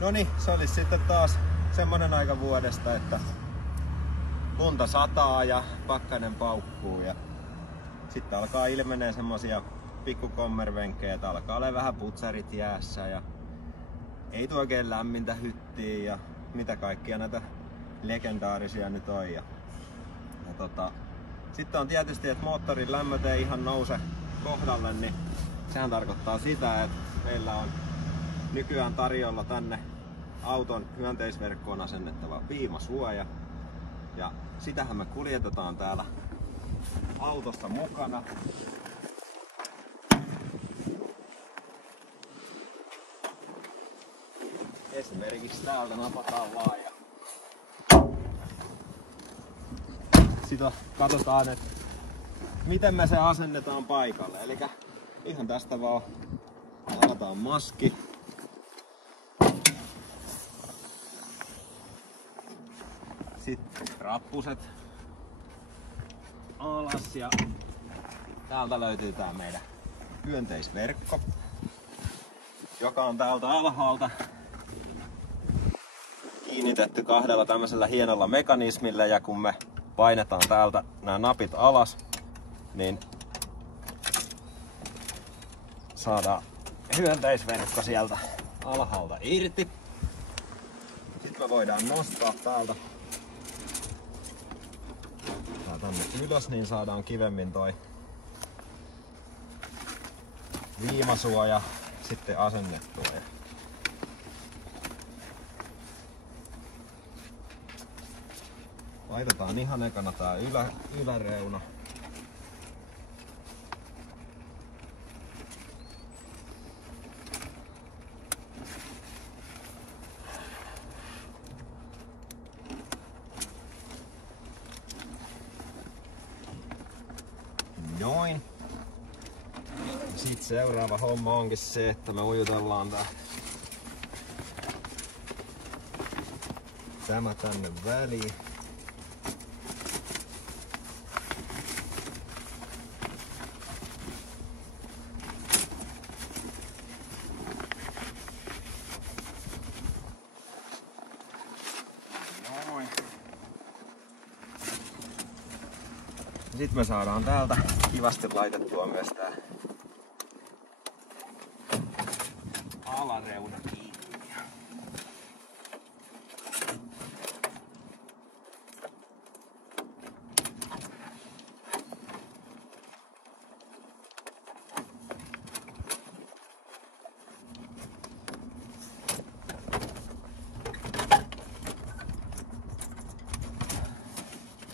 No niin, se olisi sitten taas semmonen aika vuodesta, että lunta sataa ja pakkanen paukkuu ja sitten alkaa ilmenee semmosia pikkukommervenkkejä, että alkaa olla vähän putsarit jäässä ja ei tuo oikein lämmintä hyttiä ja mitä kaikkia näitä legendaarisia nyt on. Sitten on tietysti, että moottorin lämmöt ei ihan nouse kohdalle, niin sehän tarkoittaa sitä, että meillä on nykyään tarjolla tänne auton hyönteisverkkoon asennettava viimasuoja. Ja sitähän me kuljetetaan täällä autossa mukana. Esimerkiksi täältä napataan vaan ja sitä katsotaan, että miten me se asennetaan paikalle. Eli ihan tästä vaan avataan maski. Sitten rappuset alas ja täältä löytyy tää meidän hyönteisverkko, joka on täältä alhaalta kiinnitetty kahdella tämmöisellä hienolla mekanismilla, ja kun me painetaan täältä nämä napit alas, niin saadaan hyönteisverkko sieltä alhaalta irti. Sitten me voidaan nostaa täältä tänne ylös, niin saadaan kivemmin toi viimasuoja sitten asennettua. Laitetaan ihan ekana tää yläreuna. Noin. Sitten seuraava homma onkin se, että me ujutellaan tämä tänne väliin. Sitten me saadaan täältä kivasti laitettua myös tää alareuna kiinni.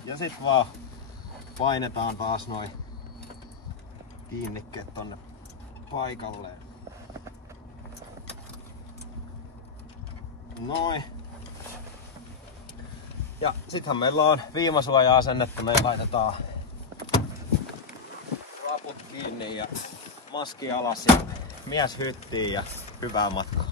Ja sit vaan painetaan taas noin kiinnikkeet tonne paikalleen. Noin. Ja sittenhän meillä on viimasuoja asennettu. Me laitetaan raput kiinni ja maski alas ja mies hyttiin ja hyvää matkaa.